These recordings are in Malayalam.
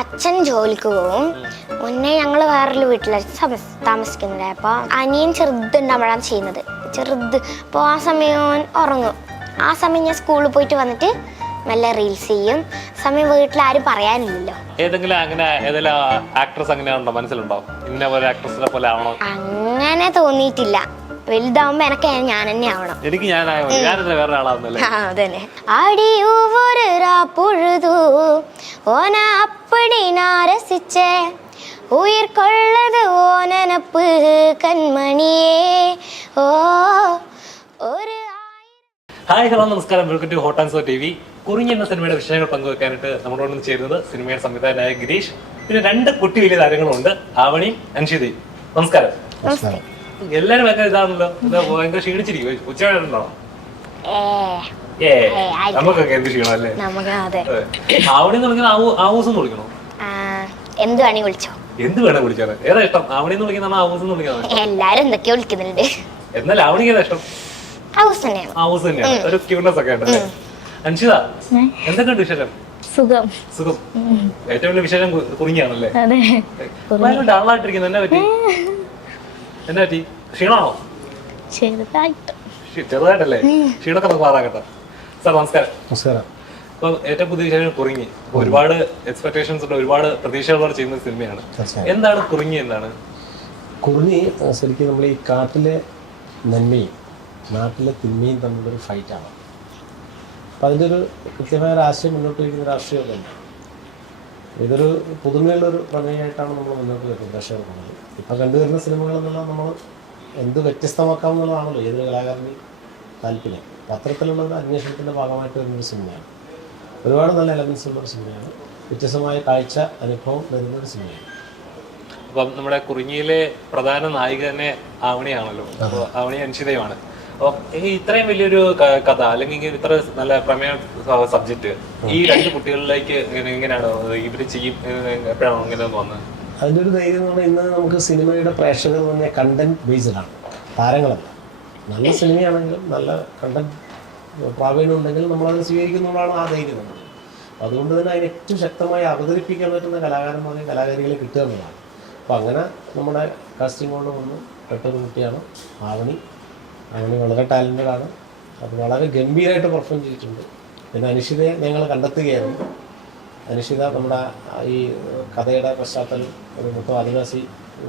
അച്ഛൻ ജോലിക്ക് പോകും മുന്നേ ഞങ്ങൾ വേറൊരു വീട്ടിലാണ് താമസ- താമസിക്കുന്നത്. അപ്പോൾ അനിയൻ ചെറുതുണ്ടാകുമ്പോഴാണ് ചെയ്യുന്നത്. ചെറുത്. അപ്പോൾ ആ സമയം ഉറങ്ങും. ആ സമയം ഞാൻ സ്കൂളിൽ പോയിട്ട് വന്നിട്ട് നല്ല റീൽസ് ചെയ്യും. സമയം വീട്ടിൽ ആരും പറയാനില്ലല്ലോ. ഏതെങ്കിലും അങ്ങനെ ഏതെങ്കിലും ആക്ട്രസ് അങ്ങനെ ഉണ്ടോ മനസ്സിലുണ്ടോ? ഇന്ന പോലെ ആക്ട്രസിനെ പോലെ ആവണോ? അങ്ങനെ തോന്നിയിട്ടില്ല. വലുതാവുമ്പോ എനക്ക് ഞാൻ തന്നെ ആവണം. എനിക്ക് ഞാനായ മതി. ഞാനല്ലേ വേറെ ഉയർ കൊള്ളത് ഓനനപ്പ് കൺമണിയേ. ഓ ഒരു ഹായ് ഹലോ നമസ്കാരം. Welcome to hot and so T V Kurinja എന്ന സിനിമയുടെ വിഷയങ്ങൾ പങ്കുവെക്കാനായിട്ട് നമ്മളോട് ചേരുന്നത് സിനിമയുടെ സംവിധായകനായ ഗിരീഷ് പിന്നെ രണ്ട് കുട്ടി വലിയ താരങ്ങളുണ്ട് ആവണിയും അൻഷിതയും. നമസ്കാരം. നമസ്കാരം. എല്ലാരും ഭയങ്കര ഇതാണല്ലോ. എന്താ ഭയങ്കര ക്ഷീണിച്ചിരിക്കും ഉച്ചവേണ്ടോ ഏ. നമുക്കൊക്കെ എന്ത് ക്ഷീണം അല്ലേ? നമുക്ക് അതെ. ആവണി എന്ന് വിളിക്കുന്ന ആവൂ എന്ന് വിളിക്കണോ? എന്ത് വേണേ വിളിച്ചോ. എന്ത് വേണേ വിളിക്കാറ് ഏതാ ഇഷ്ടം? ആവണി എന്ന് വിളിക്കുന്ന ആവൂസം എന്ന് വിളിക്കുന്നത് എല്ലാരും എന്തൊക്കെയോ വിളിക്കുന്നുണ്ട്. എന്നാൽ ആവണിക്ക് ഏതാ ഇഷ്ടം? ഹൗസ് തന്നെയാണ്. ആവൂസ് തന്നെയാണ്. ഒരു ക്യൂട്ട്നെസ് ഒക്കെ ഉണ്ട് അല്ലേ? അൻഷിത എന്തൊക്കെയുണ്ട് വിശേഷം? സുഖം. സുഖം. ഏറ്റവും വലിയ വിശേഷം കുറിഞ്ഞാണല്ലേ ഡള്ളായിട്ടിരിക്കുന്നത് എന്നെ പറ്റി? എന്നെ പറ്റി ക്ഷീണമാണോ? ചെറുതായിട്ട്. ചെറുതായിട്ടല്ലേ? ക്ഷീണൊക്കെ നമുക്ക് മാറാകട്ടെ. സാർ നമസ്കാരം. നമസ്കാരം. ഇപ്പൊ ഏറ്റവും പുതിയ വിശേഷം കുറിഞ്ഞി ഒരുപാട് എക്സ്പെക്ടേഷൻസ് ഉണ്ട് ഒരുപാട് പ്രതീക്ഷകളോട് ചെയ്യുന്ന ഒരു സിനിമയാണ്. എന്താണ് കുറിഞ്ഞി എന്താണ്? കുറിഞ്ഞി ശരിക്കും നമ്മൾ ഈ കാട്ടിലെ നന്മയും നാട്ടിലെ തിന്മയും തമ്മിലൊരു ഫൈറ്റാണ് അപ്പം അതിന്റെ ഒരു കൃത്യമായ ഒരു ആശയം മുന്നോട്ട് വയ്ക്കുന്ന രാഷ്ട്രീയം തന്നെ. ഇതൊരു പുതുമയുള്ളൊരു പ്രമേയമായിട്ടാണ് നമ്മൾ മുന്നോട്ട് വെക്കുന്നത് പ്രേക്ഷകർക്കുള്ളത് ഇപ്പം കണ്ടുവരുന്ന സിനിമകളെന്നുള്ള നമ്മൾ എന്ത് വ്യത്യസ്തമാക്കാം എന്നുള്ളതാണല്ലോ ഏതൊരു കലാകാരന്റെയും താല്പര്യം. പത്രത്തിലുള്ള ഒരു അന്വേഷണത്തിന്റെ ഭാഗമായിട്ട് വരുന്നൊരു സിനിമയാണ്. ഒരുപാട് നല്ല എലമെൻസ് ഉള്ള ഒരു സിനിമയാണ്. വ്യത്യസ്തമായ കാഴ്ച അനുഭവം വരുന്ന ഒരു സിനിമയാണ്. അപ്പം നമ്മുടെ കുറിഞ്ഞിയിലെ പ്രധാന നായിക തന്നെ ആവണിയാണല്ലോ അപ്പോൾ ആവണി അൻഷിതയുമാണ്. അപ്പോൾ ഈ ഇത്രയും വലിയൊരു കഥ അല്ലെങ്കിൽ ഇത്ര നല്ല പ്രമേയ സബ്ജക്ട് ഈ രണ്ട് കുട്ടികളിലേക്ക് എങ്ങനെയാണ് ഇവർ ചെയ്യും എപ്പോഴാണ് ഇങ്ങനെ വന്നത്? അതിന്റെ ഒരു ധൈര്യം എന്ന് പറഞ്ഞാൽ ഇന്ന് നമുക്ക് സിനിമയുടെ പ്രേക്ഷകർ എന്ന് പറഞ്ഞാൽ കണ്ടന്റ് ബേസ്ഡ് ആണ് താരങ്ങളല്ല. നല്ല സിനിമയാണെങ്കിലും നല്ല കണ്ടന്റ് പ്രാവീണ്യം ഉണ്ടെങ്കിലും നമ്മളത് സ്വീകരിക്കുന്നതാണ് ആ ധൈര്യം നമ്മൾ അതുകൊണ്ട് തന്നെ അതിന് ഏറ്റവും ശക്തമായി അവതരിപ്പിക്കാൻ പറ്റുന്ന കലാകാരന്മാരെ കലാകാരികളെ കിട്ടുക എന്നുള്ളതാണ്. അപ്പോൾ അങ്ങനെ നമ്മുടെ കാസ്റ്റിംഗ് കൊണ്ട് വന്ന് പെട്ടൊരു കുട്ടിയാണ് ആവണി. ആവണി വളരെ ടാലന്റഡ് ആണ് അത് വളരെ ഗംഭീരമായിട്ട് പെർഫോം ചെയ്തിട്ടുണ്ട്. പിന്നെ അനിഷിതയെ ഞങ്ങൾ കണ്ടെത്തുകയായിരുന്നു. അനിഷിത നമ്മുടെ ഈ കഥയുടെ പശ്ചാത്തലം ഒരു മൊത്തം ആദിവാസി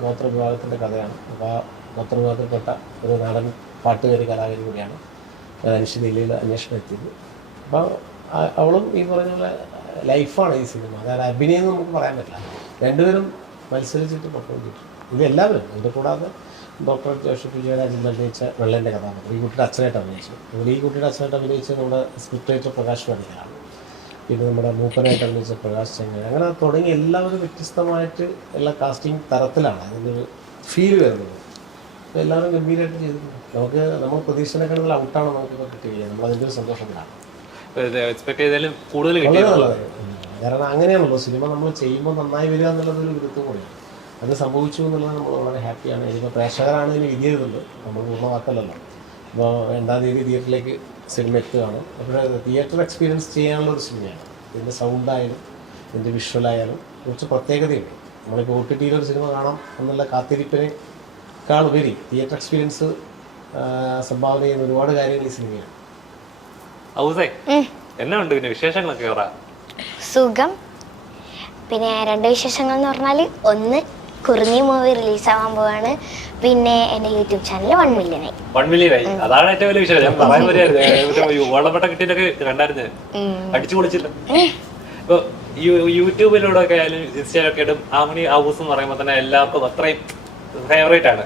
ഗോത്ര വിഭാഗത്തിന്റെ കഥയാണ്. അപ്പോൾ ആ ഗോത്ര വിഭാഗത്തിൽപ്പെട്ട ഒരു നാടൻ പാട്ടുകാരി കലാകാരി കൂടിയാണ്. അനുഷിതയിൽ അന്വേഷണം എത്തിയത്. അപ്പോൾ അവളും ഈ പറഞ്ഞ പോലെ ലൈഫാണ് ഈ സിനിമ. അതായത് അഭിനയം നമുക്ക് പറയാൻ പറ്റില്ല. രണ്ടുപേരും മത്സരിച്ചിട്ട് പെർഫോം ചെയ്തിട്ടുണ്ട്. ഇത് എല്ലാവരും കൂടാതെ ഡോക്ടർ ജോഷഫ് വിജയരാജൻ അഭിനയിച്ച വെള്ളന്റെ കഥാപാത്രം. ഈ കുട്ടിയുടെ അച്ഛനായിട്ട് അഭിനയിച്ചു. അതുപോലെ ഈ കുട്ടിയുടെ അച്ഛനായിട്ട് അഭിനയിച്ച നമ്മുടെ സ്ക്രിപ്റ്റ് റൈറ്റർ പ്രകാശ് പണിക്കലാണ് പിന്നെ നമ്മുടെ മൂപ്പനായിട്ട് അഭിനയിച്ച പ്രകാശ് ചെങ്ങൻ അങ്ങനെ തുടങ്ങി എല്ലാവരും വ്യത്യസ്തമായിട്ട് എല്ലാ കാസ്റ്റിംഗ് തരത്തിലാണ് അതിന്റെ ഒരു ഫീൽ വരുന്നത്. അപ്പോൾ എല്ലാവരും ഗംഭീരമായിട്ട് ചെയ്തു നമുക്ക് നമ്മൾ പ്രതീക്ഷനേക്കാളുള്ള ഔട്ടാണ് നമുക്കിപ്പോൾ കിട്ടുക നമ്മൾ അതിന്റെ ഒരു സന്തോഷത്തിലാണ്. എക്സ്പെക്ട് ചെയ്താലും കൂടുതൽ കാരണം അങ്ങനെയാണല്ലോ. സിനിമ നമ്മൾ ചെയ്യുമ്പോൾ നന്നായി വരിക എന്നുള്ളത് ഒരു വിരുദ്ധം കൂടിയാണ്. അത് സംഭവിച്ചു എന്നുള്ളത് നമ്മൾ വളരെ ഹാപ്പിയാണ്. ഇതിപ്പോൾ പ്രേക്ഷകരാണ് ഇതിന് വിധി നമ്മൾ പൂർണമാക്കലല്ലോ. അപ്പോൾ രണ്ടാം തീയതി തിയേറ്ററിലേക്ക് സിനിമ എത്തുകയാണ്. അപ്പോൾ തിയേറ്റർ എക്സ്പീരിയൻസ് ചെയ്യാനുള്ള ഒരു സിനിമയാണ്. ഇതിന്റെ സൗണ്ടായാലും ഇതിന്റെ വിഷ്വലായാലും കുറച്ച് പ്രത്യേകതയുണ്ട്. നമ്മളിപ്പോൾ ഒ ടി ടിയിൽ ഒരു സിനിമ കാണാം എന്നുള്ള കാത്തിരിപ്പിനേക്കാൾ ഉപരി തിയേറ്റർ എക്സ്പീരിയൻസ് സംഭാവന ചെയ്യുന്ന ഒരുപാട് കാര്യങ്ങൾ ഈ സിനിമയാണ്. എന്നാ ഉണ്ട് പിന്നെ വിശേഷങ്ങളൊക്കെ സുഖം. പിന്നെ രണ്ട് വിശേഷങ്ങൾ എന്ന് പറഞ്ഞാൽ ഒന്ന് കുറിഞ്ഞി മൂവി റിലീസാവാൻ പോവാണ്. പിന്നെ എന്റെ യൂട്യൂബ് ചാനൽ വൺ ആയി. വൺ മില്യൺ ആയി. അതാണ് ഏറ്റവും വലിയ വിഷയം. ഞാൻ പറയാൻ വരെയായിരുന്നു വെള്ളപ്പെട്ട കിട്ടിയിട്ടൊക്കെ കണ്ടായിരുന്നു. അടിച്ചു പൊളിച്ചില്ല. ഇപ്പൊ യൂട്യൂബിലൂടെ ഒക്കെ ആയാലും ഇൻസ്റ്റയിലൊക്കെ ഇടും ആമണി ഹൗസ് എന്ന് പറയുമ്പോൾ തന്നെ എല്ലാവർക്കും അത്രയും ഫേവറേറ്റ് ആണ്.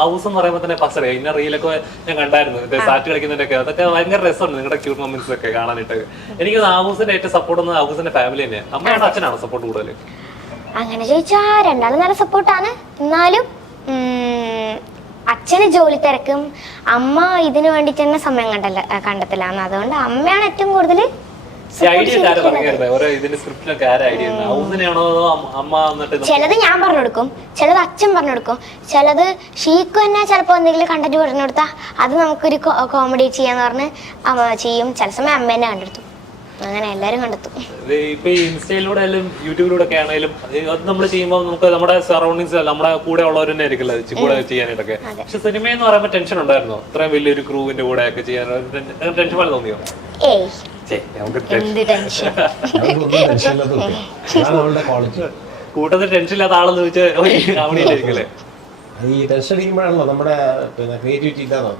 ഹൗസ് എന്ന് പറയുമ്പോൾ തന്നെ പസറേ. ഇന്ന റീലൊക്കെ ഞാൻ കണ്ടായിരുന്നു. സാറ്റ് കളിക്കുന്നതിന്റെ അതൊക്കെ ഭയങ്കര രസമാണ് നിങ്ങളുടെ ക്യൂട്ട് മൊമെന്റ്സ് ഒക്കെ കാണാനായിട്ട്. എനിക്ക് ഹൗസിന്റെ ഏറ്റവും സപ്പോർട്ട് ഒന്ന് ഹൗസിന്റെ ഫാമിലി തന്നെയാണ് അമ്മയാണ് അച്ഛനാണ് സപ്പോർട്ട് കൂടുതൽ അങ്ങനെ ചോദിച്ചാ രണ്ടാളും നല്ല സപ്പോർട്ടാണ് എന്നാലും അച്ഛന് ജോലി തിരക്കും. അമ്മ ഇതിനു വേണ്ടി തന്നെ സമയം കണ്ടല്ല കണ്ടെത്തലാണ് അതുകൊണ്ട് അമ്മയാണ് ഏറ്റവും കൂടുതൽ ചിലത് ഞാൻ പറഞ്ഞു കൊടുക്കും. ചിലത് അച്ഛൻ പറഞ്ഞു കൊടുക്കും. ചിലത് ഷീക്കു തന്നെ ചിലപ്പോ എന്തെങ്കിലും കണ്ടന്റ് പറഞ്ഞു കൊടുത്താ അത് നമുക്കൊരു കോമഡി ചെയ്യാന്ന് പറഞ്ഞ് ചെയ്യും. ചില സമയം അമ്മ തന്നെ കണ്ടെടുത്തു അങ്ങനെ എല്ലാരും കണ്ടെത്തും. ഇപ്പൊ ഇൻസ്റ്റയിലൂടെ ആയാലും യൂട്യൂബിലൂടെ ഒക്കെ ആണെങ്കിലും അത് നമ്മൾ ചെയ്യുമ്പോൾ നമുക്ക് നമ്മുടെ സറൗണ്ടിങ്സ് നമ്മുടെ കൂടെ ഉള്ളവർ തന്നെ ആയിരിക്കില്ല കൂടെ ചെയ്യാനായിട്ടൊക്കെ. പക്ഷെ സിനിമ എന്ന് പറയുമ്പോൾ ടെൻഷൻ ഉണ്ടായിരുന്നോ? ഇത്രയും വലിയൊരു ക്രൂവിന്റെ കൂടെ ഒക്കെ ചെയ്യാൻ ടെൻഷൻ പോലെ തോന്നിയോ? കൂട്ടത്തിൽ ടെൻഷൻ ഇല്ലാത്ത ആളെന്ന് അത് ഈ ടെൻഷൻ അടിക്കുമ്പോഴാണല്ലോ നമ്മുടെ പിന്നെ ക്രിയേറ്റിവിറ്റി ഇല്ലാതെ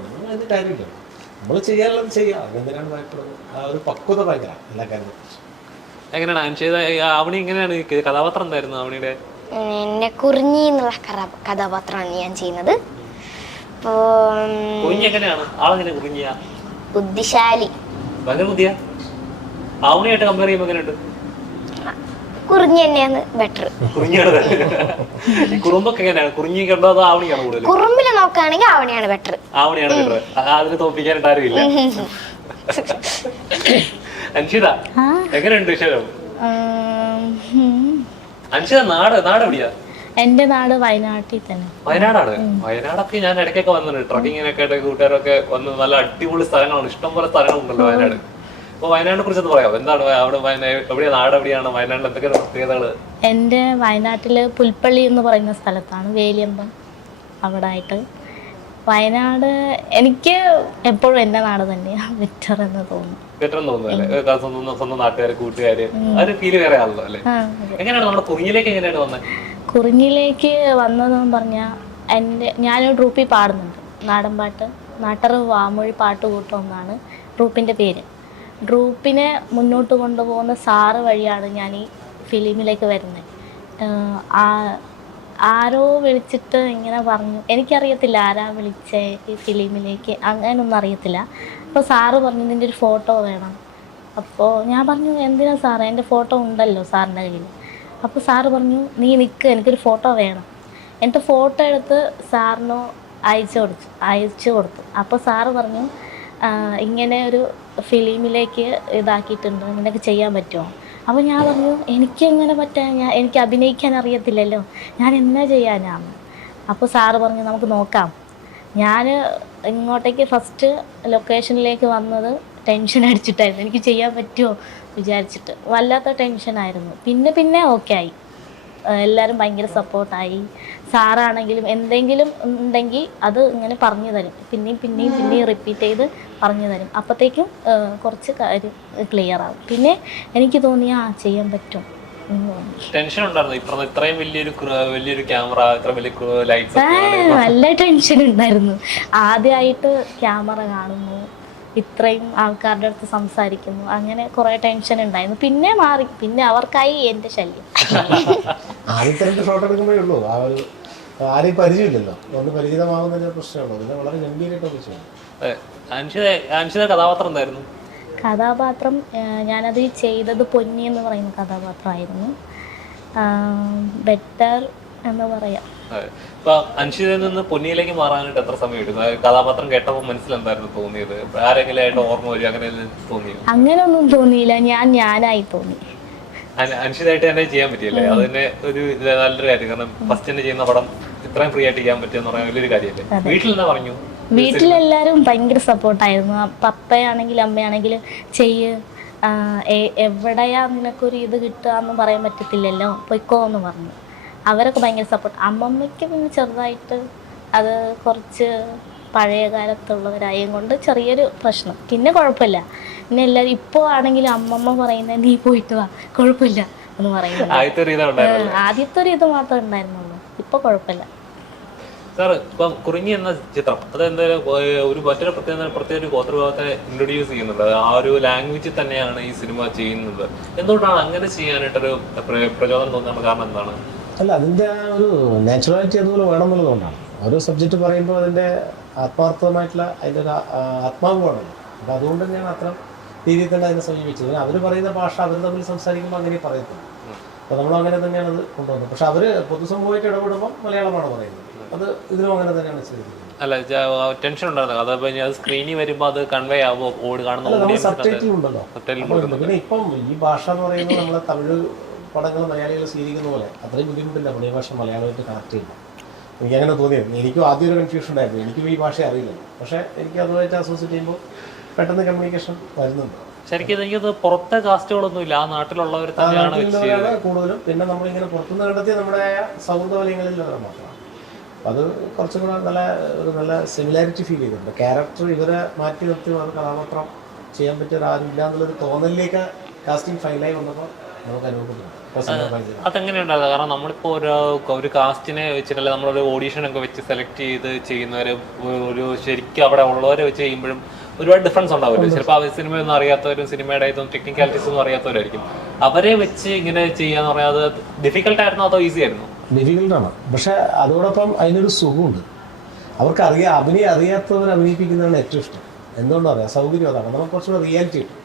കാര്യമില്ല. നമ്മൾ ചെയ്യാനുള്ളത് ചെയ്യാം. അതെന്തിനാണ് ഭയപ്പെടുന്നത്? ആ ഒരു പക്വത ഭയങ്കര എല്ലാ കാര്യത്തിലും. എങ്ങനെയാണ് അൻഷേത അവണി എങ്ങനെയാണ്? ഈ കഥാപാത്രം എന്തായിരുന്നു അവണിയുടെ? എന്നെ കുറിഞ്ഞി എന്നുള്ള കഥ കഥാപാത്രമാണ് ഞാൻ ചെയ്യുന്നത്. അപ്പോൾ കുഞ്ഞി എങ്ങനെയാണ് ആളെങ്ങനെ കുഞ്ഞിയാ ബുദ്ധിശാലി. ഭയങ്കര ബുദ്ധിയാ? അവണിയായിട്ട് കമ്പയർ ചെയ്യുമ്പോൾ എങ്ങനെയുണ്ട്? കുറിഞ്ഞി തന്നെയാണ് ബെറ്റർ കുറിഞ്ഞിയാണ് ഈ കുറുമ്പൊക്കെ എങ്ങനെയാണ്? കുറിഞ്ഞി കണ്ടോ അതോ ആവണിയാണ് കൂടുതൽ? കുറുമ്പിൽ നോക്കുകയാണെങ്കിൽ ആവണിയാണ് ബെറ്റർ ആവണിയാണ് better. ആ, അതിന് തോപ്പിക്കാനായിട്ട് ആരുമില്ല അൻഷിത എങ്ങനെയുണ്ട് വിശേഷം? അൻഷിത നാട് നാട് എവിടെയാ? എന്റെ നാട് വയനാട്ടിൽ തന്നെ. വയനാടാണ്? വയനാടൊക്കെ ഞാൻ ഇടയ്ക്കൊക്കെ വന്നിട്ടുണ്ട്. ട്രക്കിങ്ങിനൊക്കെ ആയിട്ട് കൂട്ടുകാരൊക്കെ വന്ന് നല്ല അടിപൊളി സ്ഥലങ്ങളാണ്. ഇഷ്ടംപോലെ സ്ഥലങ്ങളുണ്ടല്ലോ വയനാട്. അപ്പൊ വയനാടിനെ കുറിച്ച് ഒന്ന് പറയാം എന്താണ് അവിടെ വയനാട് എവിടെയാ നാട്? എവിടെയാണ്? വയനാട്ടിൽ എന്തൊക്കെ പ്രത്യേകതകൾ എന്റെ വയനാട്ടിൽ പുൽപ്പള്ളി എന്ന് പറയുന്ന സ്ഥലത്താണ് വേലിയമ്പം അവിടെ ആയിട്ട് വയനാട് എനിക്ക് എപ്പോഴും എന്റെ നാട് തന്നെയാണ് ബെറ്റർ എന്ന് തോന്നുന്നു. ബെറ്റർ തോന്നുന്നു അല്ലേ? ഏ, സ്വന്തം സ്വന്തം നാട്ടുകാര് കൂട്ടുകാര് ആ ഒരു ഫീൽ വേറെ ആണല്ലോ അല്ലേ? എങ്ങനെയാണ് നമ്മുടെ കുഞ്ഞിലേക്ക് എങ്ങനെയാണ് വന്നത് കുറിഞ്ഞിലേക്ക് വന്നതെന്ന് പറഞ്ഞാൽ എന്റെ ഞാനൊരു ട്രൂപ്പിൽ പാടുന്നുണ്ട്. നാടൻ പാട്ട് നാട്ടറ് വാമൊഴി പാട്ട് കൂട്ടം എന്നാണ് ട്രൂപ്പിന്റെ പേര്. ട്രൂപ്പിനെ മുന്നോട്ട് കൊണ്ടുപോകുന്ന സാറ് വഴിയാണ് ഞാൻ ഈ ഫിലിമിലേക്ക് വരുന്നത്. ആരോ വിളിച്ചിട്ട് ഇങ്ങനെ പറഞ്ഞു. എനിക്കറിയത്തില്ല ആരാ വിളിച്ചേ ഈ ഫിലിമിലേക്ക്. അങ്ങനെയൊന്നും അറിയത്തില്ല. അപ്പോൾ സാറ് പറഞ്ഞു ഇതിന്റെ ഒരു ഫോട്ടോ വേണം. അപ്പോൾ ഞാൻ പറഞ്ഞു എന്തിനാ സാറേ? എന്റെ ഫോട്ടോ ഉണ്ടല്ലോ സാറിന്റെ കയ്യിൽ. അപ്പോൾ സാറ് പറഞ്ഞു നീ നിൽക്ക് എനിക്കൊരു ഫോട്ടോ വേണം. എന്റെ ഫോട്ടോ എടുത്ത് സാറിനോ അയച്ചു കൊടുത്തു അയച്ചു കൊടുത്തു. അപ്പോൾ സാറ് പറഞ്ഞു "ആ, ഇങ്ങനെ ഒരു ഫിലിമിലേക്ക് ഇതാക്കിയിട്ടുണ്ട്. ഇങ്ങനെയൊക്കെ ചെയ്യാൻ പറ്റുമോ? അപ്പോൾ ഞാൻ പറഞ്ഞു എനിക്ക് എങ്ങനെ പറ്റാൻ ഞാൻ എനിക്ക് അഭിനയിക്കാൻ അറിയത്തില്ലല്ലോ. ഞാൻ എന്നാ ചെയ്യാനാണ് അപ്പോൾ സാറ് പറഞ്ഞു നമുക്ക് നോക്കാം. ഞാൻ ഇങ്ങോട്ടേക്ക് ഫസ്റ്റ് ലൊക്കേഷനിലേക്ക് വന്നത് ടെൻഷൻ അടിച്ചിട്ടായിരുന്നു. എനിക്ക് ചെയ്യാൻ പറ്റുമോ വിചാരിച്ചിട്ട്. വല്ലാത്ത ടെൻഷനായിരുന്നു പിന്നെ പിന്നെ ഓക്കെ ആയി. എല്ലാവരും ഭയങ്കര സപ്പോർട്ടായി സാറാണെങ്കിലും എന്തെങ്കിലും ഉണ്ടെങ്കിൽ അത് ഇങ്ങനെ പറഞ്ഞു തരും. പിന്നെയും പിന്നെയും പിന്നെയും റിപ്പീറ്റ് ചെയ്ത് പറഞ്ഞു തരും. അപ്പോഴത്തേക്കും കുറച്ച് കാര്യം ക്ലിയർ ആവും. പിന്നെ എനിക്ക് തോന്നി ആ ചെയ്യാൻ പറ്റും ടെൻഷൻ ഉണ്ടായിരുന്നു. ഇത്രയും വലിയൊരു വലിയൊരു ക്യാമറ ഇത്ര വലിയ ലൈറ്റ്സ് നല്ല ടെൻഷൻ ഉണ്ടായിരുന്നു. ആദ്യമായിട്ട് ക്യാമറ കാണുന്നു. ഇത്രയും ആൾക്കാരുടെ അടുത്ത് സംസാരിക്കുന്നു. അങ്ങനെ കുറേ ടെൻഷൻ ഉണ്ടായിരുന്നു. പിന്നെ മാറി. പിന്നെ അവർക്കായി എന്റെ ശല്യം. ആദ്യത്തെ രണ്ട് ഷോട്ട് എടുക്കുമ്പോഴേ ഉള്ളൂ. ആ ഒരു ആരെയും പരിചയമില്ലല്ലോ. ഒന്ന് പരിചിതമാകുന്നതിന്റെ പ്രശ്നമുള്ളൂ. പിന്നെ വളരെ ഗംഭീരമായിട്ട് ചെയ്യും അൻഷിത അൻഷിത കഥാപാത്രം എന്തായിരുന്നു? കഥാപാത്രം ഞാനത് ചെയ്തത് പൊന്നി എന്ന് പറയുന്ന കഥാപാത്രമായിരുന്നു. ബെറ്റർ എന്ന് പറയാം. അൻഷിതയിൽ നിന്ന് പൊന്നിയിലേക്ക് മാറാനായിട്ട് എത്ര സമയം എടുക്കും? കഥാപാത്രം കേട്ടപ്പോൾ മനസ്സിലെന്തായിരുന്നു തോന്നിയത്? ആരെങ്കിലും ആയിട്ട് ഓർമ്മ വരും അങ്ങനെ തോന്നിയോ? അങ്ങനെയൊന്നും തോന്നിയില്ല. ഞാൻ ഞാനായി തോന്നി. അൻഷിതായിട്ട് തന്നെ ചെയ്യാൻ പറ്റിയല്ലേ? അത് തന്നെ ഒരു നല്ലൊരു കാര്യം. കാരണം ഫസ്റ്റ് തന്നെ ചെയ്യുന്ന പടം ഇത്രയും ഫ്രീ ആയിട്ട് ചെയ്യാൻ പറ്റുമെന്ന് പറയാൻ വലിയൊരു കാര്യമല്ലേ? വീട്ടിൽ എന്താ പറഞ്ഞു. വീട്ടിലെല്ലാവരും ഭയങ്കര സപ്പോർട്ടായിരുന്നു. പപ്പയാണെങ്കിലും അമ്മയാണെങ്കിലും ചെയ്യ് എവിടെയാ നിനക്കൊരു ഇത് കിട്ടുക എന്ന് പറയാൻ പറ്റത്തില്ലല്ലോ? പൊയ്ക്കോ എന്ന് പറഞ്ഞു. അവരൊക്കെ ഭയങ്കര സപ്പോർട്ട് അമ്മമ്മയ്ക്ക് പിന്നെ ചെറുതായിട്ട് അത് കുറച്ച് പഴയ കാലത്തുള്ളവരായും കൊണ്ട് ചെറിയൊരു പ്രശ്നം. പിന്നെ കുഴപ്പമില്ല. പിന്നെ എല്ലാവരും ഇപ്പോൾ ആണെങ്കിലും അമ്മമ്മ പറയുന്നത് നീ പോയിട്ട് വാ കുഴപ്പമില്ല എന്ന് പറയുന്നത്. ആദ്യത്തെ ഒരു ഉണ്ടായിരുന്നു ആദ്യത്തെ ഒരു ഇത് മാത്രമേ ഉണ്ടായിരുന്നുള്ളൂ. ഇപ്പൊ കുഴപ്പമില്ല സാർ ഇപ്പം കുറിഞ്ഞി എന്ന ചിത്രം അത് എന്തായാലും ഒരു മറ്റൊരു പ്രത്യേക പ്രത്യേക ഒരു ഗോത്രവിഭാഗത്തെ ഇൻട്രൊഡ്യൂസ് ചെയ്യുന്നുണ്ട്. ആ ഒരു ലാംഗ്വേജിൽ തന്നെയാണ് ഈ സിനിമ ചെയ്യുന്നത്. എന്തുകൊണ്ടാണ് അങ്ങനെ ചെയ്യാനായിട്ടൊരു പ്ര- പ്രചോദനം തോന്നുന്ന കാരണം എന്താണ്? അല്ല അതിന്റെ ആ ഒരു നാച്ചുറാലിറ്റി അതുപോലെ വേണം എന്നുള്ളതുകൊണ്ടാണ്. ഓരോ സബ്ജക്റ്റ് പറയുമ്പോൾ അതിന്റെ ആത്മാർത്ഥമായിട്ടുള്ള അതിന്റെ ഒരു ആത്മാവ് വേണമല്ലോ അപ്പോൾ അതുകൊണ്ട് തന്നെയാണ് അത്ര രീതിയിൽ തന്നെ അതിനെ സമീപിച്ചത്. അവർ പറയുന്ന ഭാഷ അവർ തമ്മിൽ സംസാരിക്കുമ്പോൾ അങ്ങനെ പറയത്തില്ല. അപ്പോൾ നമ്മൾ അങ്ങനെ തന്നെയാണ് അത് കൊണ്ടുവന്നത്. പക്ഷെ അവർ പൊതുസമൂഹമായിട്ട് ഇടപെടുമ്പോൾ മലയാളമാണ് പറയുന്നത്. അത് ഇതിനും അങ്ങനെ തന്നെയാണ് ചെയ്തിരിക്കുന്നത്. അല്ല ടെൻഷൻ ഉണ്ടായിരുന്നു? അതപ്പോ അത് സ്ക്രീനിൽ അത് കൺവേ ആവുമോ ഓട്. പിന്നെ ഇപ്പം ഈ ഭാഷ എന്ന് പറയുന്നത് നമ്മളെ തമിഴ് പടങ്ങൾ മലയാളികൾ സ്വീകരിക്കുന്ന പോലെ അത്രയും ബുദ്ധിമുട്ടില്ല. പുതിയ ഭാഷ മലയാളമായിട്ട് കണക്ട് ചെയ്യുന്നു എനിക്ക് അങ്ങനെ തോന്നിയത്. എനിക്കും ആദ്യം ഒരു കൺഫ്യൂഷൻ ഉണ്ടായിരുന്നു. എനിക്കും ഈ ഭാഷ അറിയില്ല പക്ഷെ എനിക്ക് അതുമായിട്ട് അസോസിയേറ്റ് ചെയ്യുമ്പോൾ പെട്ടെന്ന് കമ്മ്യൂണിക്കേഷൻ വരുന്നുണ്ട്. ശരിക്കും എനിക്കത് പുറത്തെ കാസ്റ്റുകളൊന്നും ഇല്ല ആ നാട്ടിലുള്ളവർ തന്നെയാണ് കൂടുതലും. പിന്നെ നമ്മളിങ്ങനെ പുറത്തുനിന്ന് കണ്ടെത്തിയ നമ്മുടെ സൗഹൃദ വലയങ്ങളിൽ മാത്രമാണ്. അത് കുറച്ചും കൂടെ നല്ല ഒരു നല്ല സിമിലാരിറ്റി ഫീൽ ചെയ്തിട്ടുണ്ട്. ക്യാരക്ടർ ഇവരെ മാറ്റി നിർത്തി ഒരു കഥാപാത്രം ചെയ്യാൻ പറ്റിയ ആരും ഇല്ല എന്നുള്ളൊരു തോന്നലിലേക്ക് കാസ്റ്റിംഗ് ഫൈലായി വന്നപ്പോൾ നമുക്ക് അനുഭവപ്പെടുന്നു അതെങ്ങനെയുണ്ടാകുക കാരണം നമ്മളിപ്പോൾ ഒരു ഒരു കാസ്റ്റിനെ വെച്ചിട്ടല്ല നമ്മളൊരു ഓഡീഷൻ ഒക്കെ വെച്ച് സെലക്ട് ചെയ്ത് ചെയ്യുന്നവര് ഒരു ശരിക്കും അവിടെ ഉള്ളവരെ വെച്ച് ചെയ്യുമ്പോഴും ഒരുപാട് ഡിഫറൻസ് ഉണ്ടാവില്ല ചിലപ്പോൾ അവർ സിനിമയൊന്നും അറിയാത്തവരും സിനിമയുടെ ഇതും ടെക്നിക്കാലിറ്റീസ് ഒന്നും അറിയാത്തവരായിരിക്കും. അവരെ വെച്ച് ഇങ്ങനെ ചെയ്യാന്ന് പറഞ്ഞാൽ അത് ഡിഫിക്കൽട്ട് ആയിരുന്നോ അതോ ഈസി ആയിരുന്നു? ഡിഫിക്കൽട്ടാണ് പക്ഷെ അതോടൊപ്പം അതിനൊരു സുഖമുണ്ട്. അവർക്ക് അറിയാം അഭിനയം അറിയാത്തവർ അഭിനയിപ്പിക്കുന്നതാണ് ഏറ്റവും ഇഷ്ടം. എന്തുകൊണ്ടാണ് അറിയാം? സൗകര്യം അതാണ്. നമുക്ക് കുറച്ചുകൂടെ റിയാലിറ്റി കിട്ടും.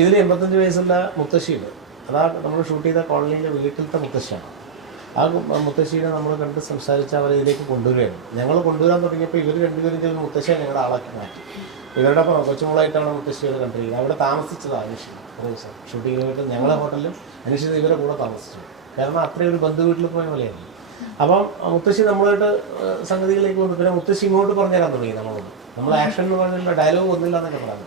ഇതിന് എൺപത്തഞ്ച് വയസ്സുള്ള മുത്തശ്ശിയുണ്ട്. അതാ നമ്മൾ ഷൂട്ട് ചെയ്ത കോളനിയിലെ വീട്ടിലത്തെ മുത്തശ്ശിയാണ്. ആ മുത്തശ്ശിയെ മുത്തശ്ശീനെ നമ്മൾ കണ്ട് സംസാരിച്ച് അവരെ ഇതിലേക്ക് കൊണ്ടുവരികയാണ്. ഞങ്ങൾ കൊണ്ടുവരാൻ തുടങ്ങിയപ്പോൾ ഇവർ രണ്ടുപേരും ചെയ്യുന്ന മുത്തശ്ശിയെ ഞങ്ങളുടെ ആളാക്കി മാറ്റി. ഇവരുടെ കൊച്ചുമുളായിട്ടാണ് മുത്തശ്ശിയോട് കണ്ടിരിക്കുന്നത്. അവിടെ താമസിച്ചതാണ് അനീഷ്. കുറേ ദിവസം. ഷൂട്ടിങ്ങിന് പോയിട്ട് ഞങ്ങളെ ഹോട്ടലിലും അനീഷ് ഇവരെ കൂടെ താമസിച്ചു. കാരണം അത്രയും ഒരു ബന്ധു വീട്ടിൽ പോയ പോലെയായിരുന്നു. അപ്പം മുത്തശ്ശി നമ്മളായിട്ട് സംഗതികളിലേക്ക് വന്നു. പിന്നെ മുത്തശ്ശി ഇങ്ങോട്ട് പറഞ്ഞുതരാൻ തുടങ്ങി നമ്മളോട്. നമ്മൾ ആക്ഷൻ എന്ന് പറഞ്ഞില്ല ഡയലോഗ് ഒന്നില്ല എന്നൊക്കെ പറഞ്ഞു.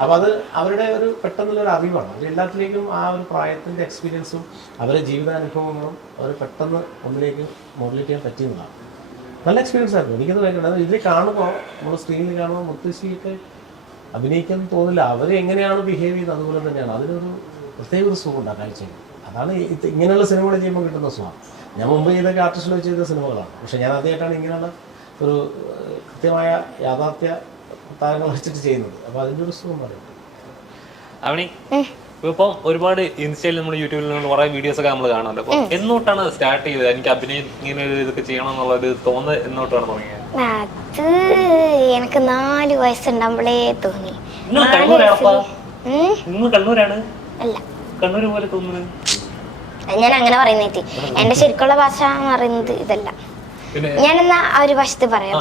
അപ്പം അത് അവരുടെ ഒരു പെട്ടെന്നുള്ള ഒരു അറിവാണ്. അവർ എല്ലാത്തിലേക്കും ആ ഒരു പ്രായത്തിന്റെ എക്സ്പീരിയൻസും അവരുടെ ജീവിതാനുഭവങ്ങളും അവർ പെട്ടെന്ന് ഒന്നിലേക്ക് മോഡലേറ്റ് ചെയ്യാൻ പറ്റിയതാണ് നല്ല എക്സ്പീരിയൻസ് ആയിരുന്നു. എനിക്കത് ഭയങ്കര അത് ഇതിൽ കാണുമ്പോൾ നമ്മൾ സ്ക്രീനിൽ കാണുമ്പോൾ മുത്തശ്ശിയൊക്കെ അഭിനയിക്കാൻ തോന്നില്ല. അവർ എങ്ങനെയാണ് ബിഹേവ് ചെയ്യുന്നത് അതുപോലെ തന്നെയാണ്. അതിനൊരു പ്രത്യേക ഒരു സുഖം ഉണ്ട് ആ കാഴ്ചയിൽ. അതാണ് ഇങ്ങനെയുള്ള സിനിമകൾ ചെയ്യുമ്പോൾ കിട്ടുന്ന സുഖം. ഞാൻ മുമ്പ് ചെയ്തൊക്കെ ആർട്ടിസ്റ്റിൽ വെച്ച് ചെയ്ത സിനിമകളാണ്. പക്ഷേ ഞാൻ ആദ്യമായിട്ടാണ് ഇങ്ങനെയുള്ള ഒരു കൃത്യമായ യാഥാർത്ഥ്യ താരങ്ങൾ വെച്ചിട്ട് ചെയ്യുന്നത്. അപ്പോൾ അതിന്റെ ഒരു സുഖം പറയുന്നത് അവണി ഇപ്പം ഒരുപാട് ഇൻസ്റ്റയിൽ നമ്മൾ യൂട്യൂബിൽ നമ്മൾ കുറെ വീഡിയോസ് ഒക്കെ നമ്മൾ കാണാറുണ്ട്. അപ്പൊ എന്നോട്ടാണ് സ്റ്റാർട്ട് ചെയ്തത്. എനിക്ക് അഭിനയം ഇങ്ങനെ ഒരു ഇതൊക്കെ ചെയ്യണം എന്നുള്ള ഒരു തോന്നൽ എന്നോട്ടാണ് തുടങ്ങിയത്. അത് എനിക്ക് നാല് വയസ്സുണ്ടാകുമ്പോഴേ തോന്നി. കണ്ണൂരാണ്? അല്ല. പോലെ ഞാൻ അങ്ങനെ പറയുന്നേറ്റ് എന്റെ ശരിക്കുള്ള ഭാഷ എന്ന് പറയുന്നത് ഇതല്ല. ഞാൻ ഞാനെന്നാ ആ ഒരു വശത്ത് പറയാം.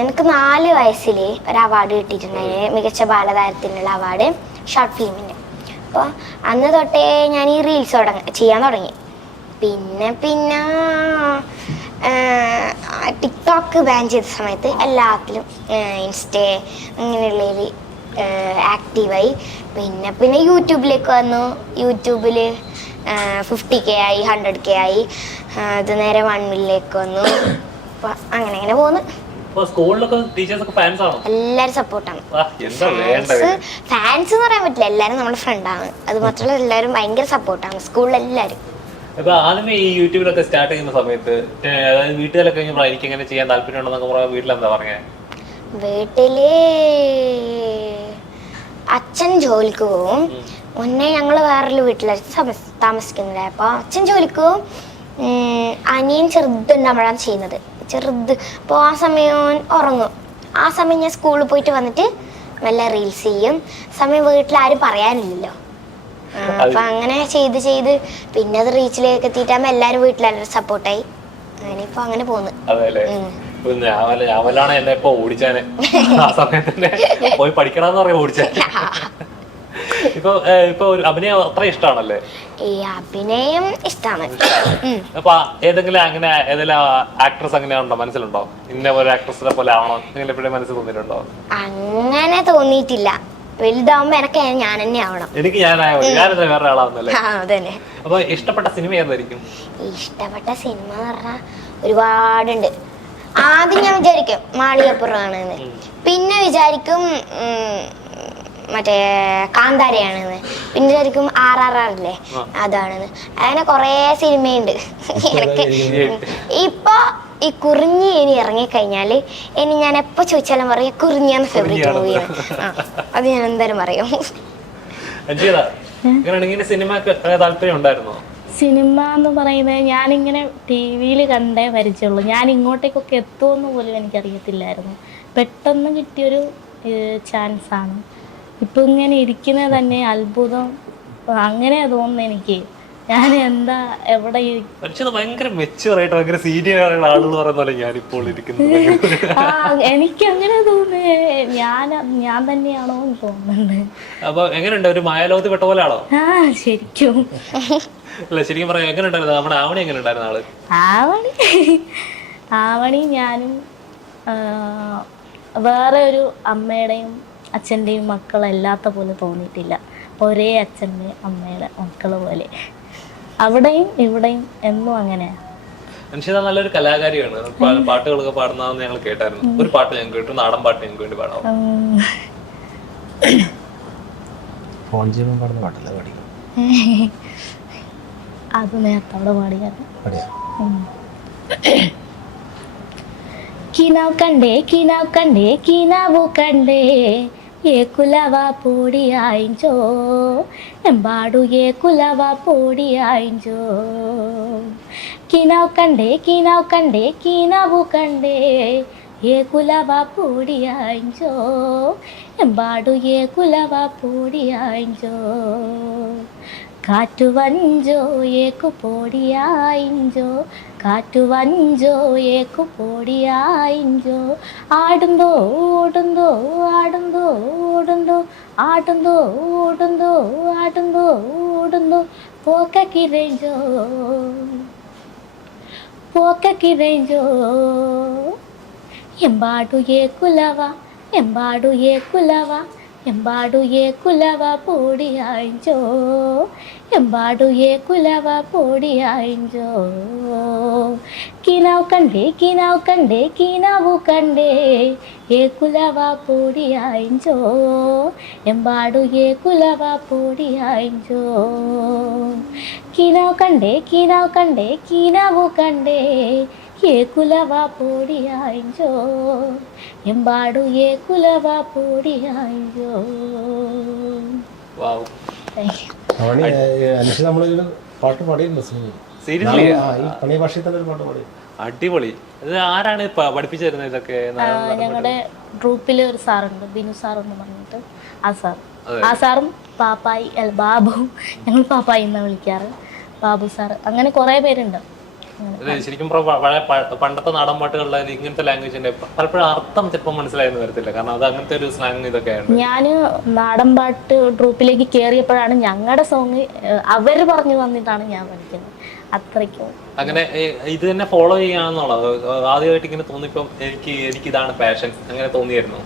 എനിക്ക് നാല് വയസ്സിൽ ഒരു അവാർഡ് കിട്ടിയിട്ടുണ്ടായിരുന്നു മികച്ച ബാലതാരത്തിനുള്ള അവാർഡ് ഷോർട്ട് ഫിലിമിന്റെ. അപ്പോൾ അന്ന് തൊട്ടേ ഞാൻ ഈ റീൽസ് തുടങ്ങി ചെയ്യാൻ തുടങ്ങി. പിന്നെ പിന്നെ ടിക്ടോക്ക് ബാൻ ചെയ്ത സമയത്ത് എല്ലാത്തിലും ഇൻസ്റ്റേ അങ്ങനെയുള്ളതിൽ ആക്റ്റീവായി പിന്നെ പിന്നെ യൂട്യൂബിലേക്ക് വന്നു. യൂട്യൂബിൽ ഫിഫ്റ്റി കെ ആയി ഹൺഡ്രഡ് കെ ആയി. അത് നേരെ വൺ മില്ലിലേക്ക് വന്നു. അങ്ങനെ അങ്ങനെ പോകുന്നു സ്കൂളിലൊക്കെ ടീച്ചേഴ്സ് ഒക്കെ ഫാൻസ് ആണോ. എല്ലാവരും സപ്പോർട്ടാണ് ഫാൻസ് എന്ന് പറയാൻ പറ്റില്ല. എല്ലാരും നമ്മുടെ ഫ്രണ്ടാണ് അത് മാത്രമല്ല എല്ലാരും ഭയങ്കര സപ്പോർട്ടാണ് സ്കൂളിൽ എല്ലാരും. ഇപ്പൊ ആദ്യമേ ഈ യൂട്യൂബിലൊക്കെ സ്റ്റാർട്ട് ചെയ്യുന്ന സമയത്ത് അതായത് വീട്ടുകാരൊക്കെ കഴിഞ്ഞപ്പോൾ എനിക്ക് എങ്ങനെ ചെയ്യാൻ താല്പര്യം ഉണ്ടെന്നൊക്കെ പറയാൻ വീട്ടിലെന്താ പറഞ്ഞേ? വീട്ടിൽ അച്ഛൻ ജോലിക്ക് പോവും. മുന്നേ ഞങ്ങൾ വേറൊരു വീട്ടിലാണ് താമസിക്കുന്നത് അപ്പോൾ അച്ഛൻ ജോലിക്ക് പോവും. അനിയൻ ചെറുതുണ്ടാകുമ്പോഴാണ് ചെയ്യുന്നത്. ചെറുത്. അപ്പോൾ ആ സമയം ഉറങ്ങും. ആ സമയം ഞാൻ സ്കൂളിൽ പോയിട്ട് വന്നിട്ട് നല്ല റീൽസ് ചെയ്യും. സമയം വീട്ടിൽ ആരും പറയാനില്ലല്ലോ. അപ്പൊ അങ്ങനെ ചെയ്ത് ചെയ്ത് പിന്നെ അത് റീച്ചിലേക്ക് എത്തിയിട്ടാകുമ്പോൾ എല്ലാവരും വീട്ടിലെല്ലാവരും സപ്പോർട്ടായി അങ്ങനെ ഇപ്പൊ അങ്ങനെ പോകുന്നു വല്ലാണ് എന്നെ ഇപ്പൊ ഓടിച്ചാനെ. ആ സമയത്ത് പോയി പഠിക്കണമെന്ന് പറയാം ഓടിച്ചാൻ ഇപ്പൊ ഇപ്പൊ അഭിനയം അത്ര ഇഷ്ടമാണല്ലേ ഈ അഭിനയം ഇഷ്ടമാണ് അപ്പൊ ഏതെങ്കിലും അങ്ങനെ ഏതെങ്കിലും ആക്ട്രസ് അങ്ങനെ ഉണ്ടോ? മനസ്സിലുണ്ടോ? ഇന്ന പോലെ ആക്ട്രസിനെ പോലെ ആവണം? നിങ്ങൾ എപ്പോഴും മനസ്സിൽ തോന്നിയിട്ടുണ്ടോ? അങ്ങനെ തോന്നിയിട്ടില്ല. വലുതാവുമ്പോ എനിക്ക് ഞാൻ തന്നെ ആവണം. എനിക്ക് ഞാനായ ഞാനെന്താ വേറെ ആളാവുന്നല്ലേ? അതന്നെ. അപ്പൊ ഇഷ്ടപ്പെട്ട സിനിമ ഏതായിരിക്കും? ഇഷ്ടപ്പെട്ട സിനിമ എന്ന് പറഞ്ഞാൽ ഒരുപാടുണ്ട്. ആദ്യം ഞാൻ വിചാരിക്കും മാളികപ്പുറമാണെന്ന്. പിന്നെ വിചാരിക്കും മറ്റേ കാന്താരയാണെന്ന്. പിന്നെ വിചാരിക്കും ആർ ആർ ആർ അല്ലേ അതാണെന്ന്. അങ്ങനെ കുറേ സിനിമയുണ്ട്. എനിക്ക് ഇപ്പൊ ഈ കുറിഞ്ഞി ഇനി ഇറങ്ങിക്കഴിഞ്ഞാൽ ഇനി ഞാൻ എപ്പോ ചോദിച്ചാലും പറയും കുറിഞ്ഞിയാണ് ഫേവറേറ്റ് മൂവിയാണ് അത് ഞാൻ എന്തായാലും പറയും. സിനിമ എന്ന് പറയുന്നത് ഞാനിങ്ങനെ ടി വിയിൽ കണ്ടേ പരിചയമുള്ളൂ. ഞാൻ ഇങ്ങോട്ടേക്കൊക്കെ എത്തുമെന്ന് പോലും എനിക്കറിയത്തില്ലായിരുന്നു. പെട്ടെന്ന് കിട്ടിയൊരു ചാൻസ് ആണ്. ഇപ്പം ഇങ്ങനെ ഇരിക്കുന്നത് തന്നെ അത്ഭുതം. അങ്ങനെ തോന്നുന്നു എനിക്ക്. ഞാൻ എന്താ എവിടെ മനുഷ്യന് ഭയങ്കര മെച്ചുവർ ആയിട്ട് ഭയങ്കര സീനിയർ ആയിട്ടുള്ള ആളെന്ന് പറയുന്ന പോലെ ഞാനിപ്പോൾ ഇരിക്കുന്നത് ആ എനിക്ക് അങ്ങനെ തോന്നുന്നു ഞാൻ ഞാൻ തന്നെയാണോ എന്ന് തോന്നുന്നുണ്ട്. അപ്പൊ എങ്ങനെയുണ്ട് ഒരു മായാലോകത്തിൽ പെട്ട പോലെയാണോ ആ ശരിക്കും. അല്ല ശരിക്കും പറയാം എങ്ങനെ ഉണ്ടായിരുന്നു നമ്മുടെ ആവണി എങ്ങനെ ഉണ്ടായിരുന്നു ആൾ? ആവണി? ആവണി ഞാനും വേറെ ഒരു അമ്മയുടെയും അച്ഛന്റെയും മക്കളല്ലാത്ത പോലെ തോന്നിയിട്ടില്ല. ഒരേ അച്ഛന്റെ അമ്മയുടെ മക്കൾ പോലെ. അവിടെയും ഇവിടെയും എന്നും അങ്ങനെയാണ് അനുഷിത നല്ലൊരു കലാകാരിയാണ്. പാട്ടുകളൊക്കെ പാടുന്നതെന്ന് ഞങ്ങൾ കേട്ടായിരുന്നു. ഒരു പാട്ട് ഞങ്ങൾക്ക് കേട്ടു. നാടൻ പാട്ട് ഞങ്ങൾക്ക് വേണ്ടി പാടാം. ഫോൺ ചെയ്യുമ്പോൾ പാടുന്ന പാട്ടല്ല പഠിക്കും അത് നേരത്തെ അവിടെ പാടിയാണ് കിനാവ് കണ്ടേ കിനാവ് കണ്ടേ കിനാവു കണ്ടേ ഏക്കുലവ പൊടിയായിഞ്ചോ. എമ്പാടു ഏക്കുലവ പൊടിയായിഞ്ചോ. കിനാവ് കണ്ടേ കിനാവ് കണ്ടേ കിനാവു കണ്ടേ. ഏക്കുലവ പൊടിയായിഞ്ചോ. എമ്പാടു ഏക്കുലവ പൊടിയായിഞ്ചോ. കാറ്റുവഞ്ചോ ഏക്കു പൊടിയായിഞ്ചോ. കാറ്റുവഞ്ചോ ഏക്കു പോടിയായിഞ്ചോ. ആടുന്തോ ഓടുന്തോ ആടുന്തോ ഓടുന്തോ. ആടുന്തോ ഓടുന്തോ ആടുന്തോ ഓടുന്തോ. പോക്ക കിരഞ്ചോ പോക്ക കിരഞ്ചോ എമ്പാടു ഏക്കുലവ എമ്പാടു ഏക്കുലവ. కులవా పొడి ఆయించో ఎంబాడు ఏ కులవా పొడి ఆయించో కినావు కండే కినావు కండే కినావు కండే ఏ కులవా పొడి ఆయించో ఎంబాడు ఏ కులవా పొడి ఆయించో కినావు కండే కినావు కండే కినావు కండే ఏ కులవా ഏകുലവ പൊടിയായിഞ്ചോ? എമ്പാടു നമ്മൾ ഒരു പാട്ട് പാടിയിട്ടുണ്ട് അടിപൊളി. ഇത് ആരാണ് പഠിപ്പിച്ചിരുന്നത് ഇതൊക്കെ? ഞങ്ങളുടെ ഗ്രൂപ്പിൽ ഒരു സാറുണ്ട് ബിനു സാർ എന്ന് പറഞ്ഞിട്ട്. ആ സാർ. ആ സാറും പാപ്പായി അല്ല ബാബു ഞങ്ങൾ പാപ്പായി എന്നാണ് വിളിക്കാറ്. ബാബു സാർ അങ്ങനെ കുറേ പേരുണ്ട്. ശരിക്കും പണ്ടത്തെ നാടൻ പാട്ടുകളിൽ ഇങ്ങനത്തെ ലാംഗ്വേജിന്റെ പലപ്പോഴും അർത്ഥം ചിലപ്പോൾ മനസ്സിലായെന്ന് വരത്തില്ല. കാരണം അത് അങ്ങനത്തെ ഒരു സ്ലാങ് ഇതൊക്കെ ഞാൻ നാടൻ പാട്ട് ഗ്രൂപ്പിലേക്ക് കേറിയപ്പോഴാണ് ഞങ്ങളുടെ സോങ് അവർ പറഞ്ഞു തന്നിട്ടാണ് ഞാൻ പഠിക്കുന്നത് അത്രയ്ക്കും അങ്ങനെ ഇത് തന്നെ ഫോളോ ചെയ്യാന്നുള്ളത്. ആദ്യമായിട്ട് ഇങ്ങനെ തോന്നിപ്പോ എനിക്ക് എനിക്ക് ഇതാണ് പാഷൻ അങ്ങനെ തോന്നിയായിരുന്നു?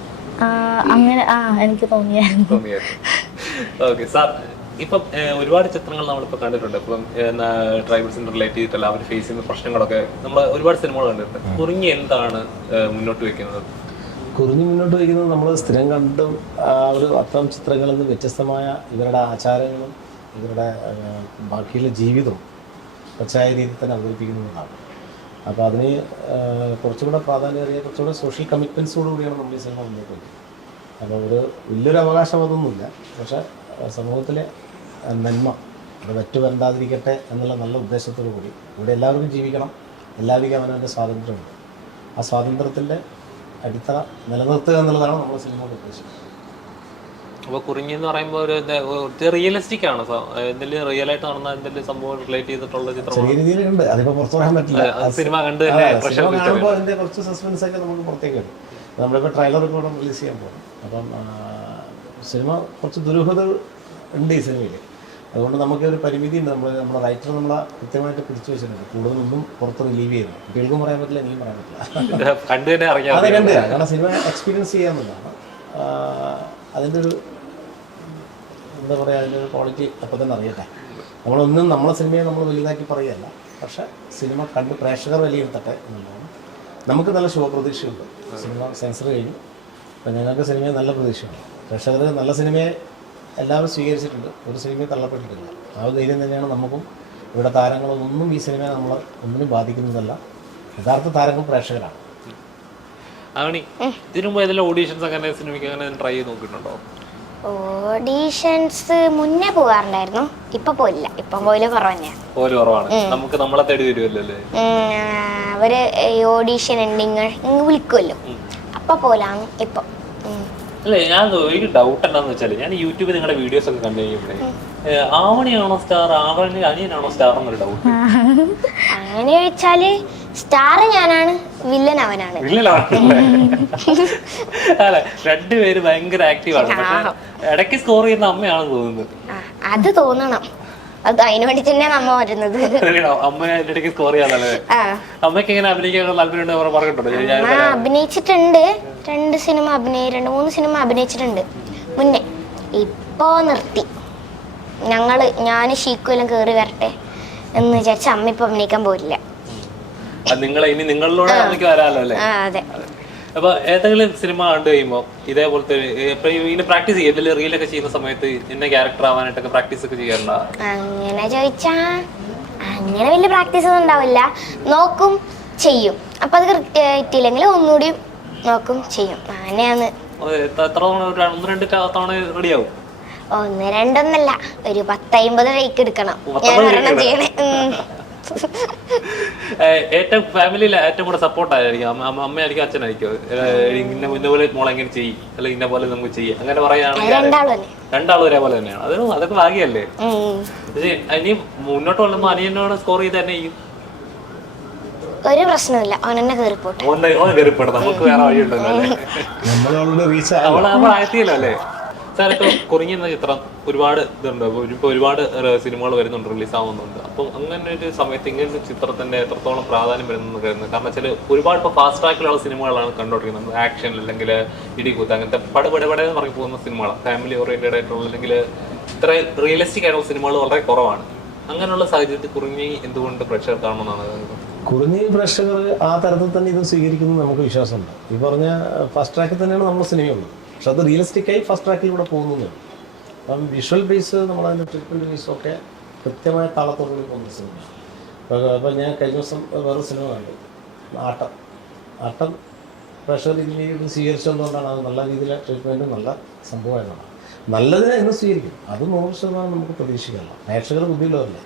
അങ്ങനെ ആ എനിക്ക് തോന്നിയായിരുന്നു. തോന്നിയായിരുന്നു. ഓക്കെ സാർ ഇപ്പം ഒരുപാട് ചിത്രങ്ങൾ നമ്മളിപ്പോൾ കണ്ടിട്ടുണ്ട്. ഇപ്പം ട്രൈബൽസിന് റിലേറ്റ് ചെയ്തിട്ടല്ല അവർ ഫേസ് ചെയ്യുന്ന പ്രശ്നങ്ങളൊക്കെ നമ്മൾ ഒരുപാട് സിനിമകൾ കണ്ടിട്ടുണ്ട്. കുറിഞ്ഞി എന്താണ് മുന്നോട്ട് വെക്കുന്നത് കുറിഞ്ഞ് മുന്നോട്ട് വയ്ക്കുന്നത് നമ്മൾ സ്ഥിരം കണ്ടും ആ ഒരു അത്തരം ചിത്രങ്ങളിൽ നിന്ന് വ്യത്യസ്തമായ ഇവരുടെ ആചാരങ്ങളും ഇവരുടെ ബാക്കിയുള്ള ജീവിതവും പച്ചായ രീതിയിൽ തന്നെ അവതരിപ്പിക്കുന്നതാണ് അപ്പോൾ അതിന് കുറച്ചുകൂടെ പ്രാധാന്യമേറിയ കുറച്ചുകൂടെ സോഷ്യൽ കമ്മിറ്റ്മെൻസോട് കൂടിയാണ് നമ്മൾ ഈ സിനിമ മുന്നോട്ട് വയ്ക്കുന്നത്. അപ്പോൾ ഒരു വലിയൊരു അവകാശം അതൊന്നുമില്ല. പക്ഷേ സമൂഹത്തിലെ നന്മ. അത് വറ്റു വരണ്ടാതിരിക്കട്ടെ എന്നുള്ള നല്ല ഉദ്ദേശത്തോടു കൂടി. ഇവിടെ എല്ലാവർക്കും ജീവിക്കണം. എല്ലാവർക്കും അവനവന്റെ സ്വാതന്ത്ര്യമുണ്ട്. ആ സ്വാതന്ത്ര്യത്തിന്റെ അടിത്തറ നിലനിർത്തുക എന്നുള്ളതാണ് നമ്മുടെ സിനിമയുടെ ഉദ്ദേശം. അപ്പോൾ കുറിഞ്ഞി എന്ന് പറയുമ്പോൾ ഒരു റിയലിസ്റ്റിക് ആണ്. എന്തെങ്കിലും റിയൽ ആയിട്ട് നടന്ന എന്തെങ്കിലും സംഭവം റിലേറ്റ് ചെയ്തിട്ടുള്ള ചിത്രം ചെറിയ രീതിയിലുണ്ട്. അതിപ്പോൾ പുറത്തു പറയാൻ പറ്റില്ല. സിനിമ കണ്ട് തന്നെ സിനിമ കാണുമ്പോൾ അതിന്റെ കുറച്ച് സസ്പെൻസ് ഒക്കെ നമുക്ക് പുറത്തേക്ക് വരും. നമ്മളിപ്പോൾ ട്രെയിലർ കൂടെ റിലീസ് ചെയ്യാൻ പോകും അപ്പം സിനിമ കുറച്ച് ദുരൂഹത ഉണ്ട് ഈ സിനിമയിൽ. അതുകൊണ്ട് നമുക്ക് ഒരു പരിമിതി ഉണ്ട് നമ്മൾ നമ്മുടെ റൈറ്റർ നമ്മളെ കൃത്യമായിട്ട് പിടിച്ചു വെച്ചിട്ടുണ്ട്. കൂടുതലൊന്നും പുറത്ത് റിലീവ് ചെയ്യുന്നു കുട്ടികൾക്കും പറയാൻ പറ്റില്ല നീ പറയാൻ പറ്റില്ല. കണ്ടു തന്നെ അറിയാം അതെ കണ്ടു. കാരണം സിനിമ എക്സ്പീരിയൻസ് ചെയ്യാമെന്നുള്ളതാണ് അതിന്റെ ഒരു എന്താ പറയുക അതിന്റെ ഒരു ക്വാളിറ്റി അപ്പം തന്നെ അറിയട്ടെ. നമ്മളൊന്നും നമ്മളെ സിനിമയെ നമ്മൾ വലുതാക്കി പറയുകയല്ല. പക്ഷെ സിനിമ കണ്ട് പ്രേക്ഷകർ വിലയിരുത്തട്ടെ എന്നുള്ളതാണ്. നമുക്ക് നല്ല ശുഭപ്രതീക്ഷയുണ്ട്. സിനിമ സെൻസർ കഴിഞ്ഞു അപ്പം ഞങ്ങൾക്ക് സിനിമയെ നല്ല പ്രതീക്ഷയുണ്ട്. പ്രേക്ഷകർ നല്ല സിനിമയെ എല്ലാവരും സ്വീകരിച്ചിട്ടുണ്ട്. ഒരു സിനിമയെ തള്ളപ്പെട്ടിട്ടില്ല. ആ ഒരു ധൈര്യം തന്നെയാണ് നമുക്കും. ഇവിടെ താരങ്ങളൊന്നും ഈ സിനിമയെ നമ്മൾ ഒന്നിനും ബാധിക്കുന്നതല്ല. യഥാർത്ഥ താരങ്ങൾ പ്രേക്ഷകരാണ്. ഇതിനു മുമ്പ് ഓഡീഷൻസ് അങ്ങനെ സിനിമയ്ക്ക് അങ്ങനെ ട്രൈ ചെയ്ത് നോക്കിയിട്ടുണ്ടോ? ഓഡീഷൻസ് മുന്നേ പോകാറുണ്ടായിരുന്നു. ഇപ്പൊ പോയില്ല. ഇപ്പം പോലെ കുറവാണ്. നമുക്ക് നമ്മളെ തേടി വരുമല്ലോ അവർ ഓഡീഷൻ ഇങ്ങ് ഇങ്ങ് വിളിക്കുമല്ലോ അപ്പൊ പോലാണ് ഇപ്പൊ. അല്ലേ ഞാൻ ഒരു ഡൗട്ട് എന്താന്ന് വെച്ചാൽ ഞാൻ യൂട്യൂബിൽ നിങ്ങളുടെ വീഡിയോസ് ഒക്കെ കണ്ടു കഴിയുമ്പോഴേ ആവണിയാണോ സ്റ്റാർ ആവണി അനിയനാണോ സ്റ്റാർ എന്നൊരു ഡൗട്ട് അങ്ങനെ ചോദിച്ചാൽ സ്റ്റാർ ഞാനാണ് വില്ലൻ അവനാണ്. അല്ലെ രണ്ടുപേര് ഭയങ്കര ആക്റ്റീവ് ആണ്. പക്ഷെ ഇടയ്ക്ക് സ്കോർ ചെയ്യുന്ന അമ്മയാണെന്ന് തോന്നുന്നത് അത് തോന്നണം. അത് അതിനു വേണ്ടി തന്നെയാണ് അമ്മ വരുന്നത്? അമ്മ ഇടയ്ക്ക് സ്കോർ അമ്മയ്ക്ക് എങ്ങനെ അഭിനയിക്കാൻ താല്പര്യം പറഞ്ഞിട്ടുണ്ടോ? ഞാൻ അഭിനയിച്ചിട്ടുണ്ട്. രണ്ട് സിനിമ അഭിനയി രണ്ട് മൂന്ന് സിനിമ അഭിനയിച്ചിട്ടുണ്ട്. മുന്നേ. ഇപ്പോ നിർത്തി. ഞങ്ങൾ ഞാൻ ഷീക്കുവെല്ലാം കേറി വരട്ടെ എന്ന് വിചാരിച്ച അമ്മ ഇപ്പൊ അഭിനയിക്കാൻ പോരില്ല. നിങ്ങളെ ഇനി നിങ്ങളിലൂടെ അമ്മയ്ക്ക് വരാമല്ലോ അല്ലേ? അതെ. അപ്പൊ ഏതെങ്കിലും സിനിമ കണ്ടു കഴിയുമ്പോ ഇതേപോലത്തെ ഇങ്ങനെ പ്രാക്ടീസ് ചെയ്യും. ഇതിൽ റീലൊക്കെ ചെയ്യുന്ന സമയത്ത് ഇന്ന ക്യാരക്ടർ ആവാനായിട്ടൊക്കെ പ്രാക്ടീസ് ഒക്കെ ചെയ്യാറുണ്ടോ? അങ്ങനെ ചോദിച്ചാ അങ്ങനെ വലിയ പ്രാക്ടീസ് ഒന്നും ഉണ്ടാവില്ല. നോക്കും ചെയ്യും. അപ്പൊ അത് കിട്ടിയില്ലെങ്കിൽ ഒന്നുകൂടി നോക്കും ചെയ്യും. അങ്ങനെയാണ്. എത്ര തവണ ഒന്ന് രണ്ട് ത- തവണ റെഡിയാവും ഒന്ന് രണ്ടൊന്നല്ല. ഒരു പത്തൈമ്പത് ടേക്ക് എടുക്കണം. ഞാൻ ചെയ്യണേ. ഏറ്റവും ഫാമിലിയിൽ ഏറ്റവും കൂടെ സപ്പോർട്ട് ആയിരിക്കും അമ്മ അമ്മ- അമ്മയായിരിക്കും അച്ഛനായിരിക്കും? ഇന്ന ഇന്ന പോലെ മോളെ എങ്ങനെ ചെയ്യും. അല്ലെങ്കിൽ ഇന്ന പോലെ നമുക്ക് ചെയ്യാം. അങ്ങനെ പറയുകയാണെങ്കിൽ രണ്ടാളും തന്നെ. ഒരേപോലെ തന്നെയാണ്. അത് അതൊക്കെ ഭാഗ്യല്ലേ? പക്ഷേ ഇനി മുന്നോട്ട് വന്നപ്പോ അനിയനോട് സ്കോർ ചെയ്ത് തന്നെ ചെയ്യും ഒരു പ്രശ്നമില്ല അവൻ എന്നെ കയറിപ്പോട്ടെ. ഓന്റെ ഓൻ കയറിപ്പെടും നമുക്ക് വേറെ വഴിയുണ്ടല്ലോ അല്ലേ? നമ്മൾ ആയത്തിയല്ലോ അല്ലേ? സാർ ഇപ്പൊ കുറുങ്ങി ചിത്രം ഒരുപാട് ഇതുണ്ട്. അപ്പൊ ഒരു- ഇപ്പൊ ഒരുപാട് സിനിമകൾ വരുന്നുണ്ട് റിലീസ് ആവുന്നുണ്ട് അപ്പം അങ്ങനെ ഒരു സമയത്ത് ഇങ്ങനെ ചിത്രത്തിന്റെ എത്രത്തോളം പ്രാധാന്യം വരുന്നു കരുതുന്നത്? കാരണം വെച്ചാൽ ഒരുപാട് ഇപ്പൊ ഫാസ്റ്റ് ട്രാക്കിലുള്ള സിനിമകളാണ് കണ്ടോണ്ടിരിക്കുന്നത് ആക്ഷൻ അല്ലെങ്കിൽ ഇടികൂത്ത് അങ്ങനത്തെ പടപടപടെ എന്ന് പറഞ്ഞു പോകുന്ന സിനിമകളാണ്. ഫാമിലി ഓറിയന്റഡ് ആയിട്ടുള്ള അല്ലെങ്കിൽ ഇത്ര റിയലിസ്റ്റിക് ആയിട്ടുള്ള സിനിമകൾ വളരെ കുറവാണ്. അങ്ങനെയുള്ള സാഹചര്യത്തിൽ കുറഞ്ഞി എന്തുകൊണ്ട് പ്രഷർ കാണണമെന്നാണ് കുറഞ്ഞ പ്രേക്ഷകർ ആ തരത്തിൽ തന്നെ ഇത് സ്വീകരിക്കുന്നു നമുക്ക് വിശ്വാസമുണ്ട്. ഈ പറഞ്ഞ ഫസ്റ്റ് ട്രാക്കിൽ തന്നെയാണ് നമ്മുടെ സിനിമയുള്ളത്. പക്ഷെ അത് റിയലിസ്റ്റിക്കായി ഫസ്റ്റ് ട്രാക്കിലൂടെ പോകുന്നുണ്ട്. അപ്പം വിഷ്വൽ ബേസ് നമ്മളതിന്റെ ട്രീറ്റ്മെന്റ് ബേസൊക്കെ കൃത്യമായ താളത്തോടുകൂടി പോകുന്ന സിനിമയാണ് അപ്പോൾ അപ്പോൾ ഞാൻ കഴിഞ്ഞ ദിവസം വേറെ സിനിമ കണ്ടു. ആട്ടം. ആട്ടം പ്രഷർ ഇതിനെ ഇത് സ്വീകരിച്ചതുകൊണ്ടാണ് അത് നല്ല രീതിയിൽ ട്രീറ്റ്മെന്റ് നല്ല സംഭവം എന്നാണ് നല്ലതിനെ എന്ന് സ്വീകരിക്കും. അത് നൂറ് ശതമാനം നമുക്ക് പ്രതീക്ഷിക്കാമല്ല പ്രേക്ഷകർ ബുദ്ധിയുള്ളതല്ലേ.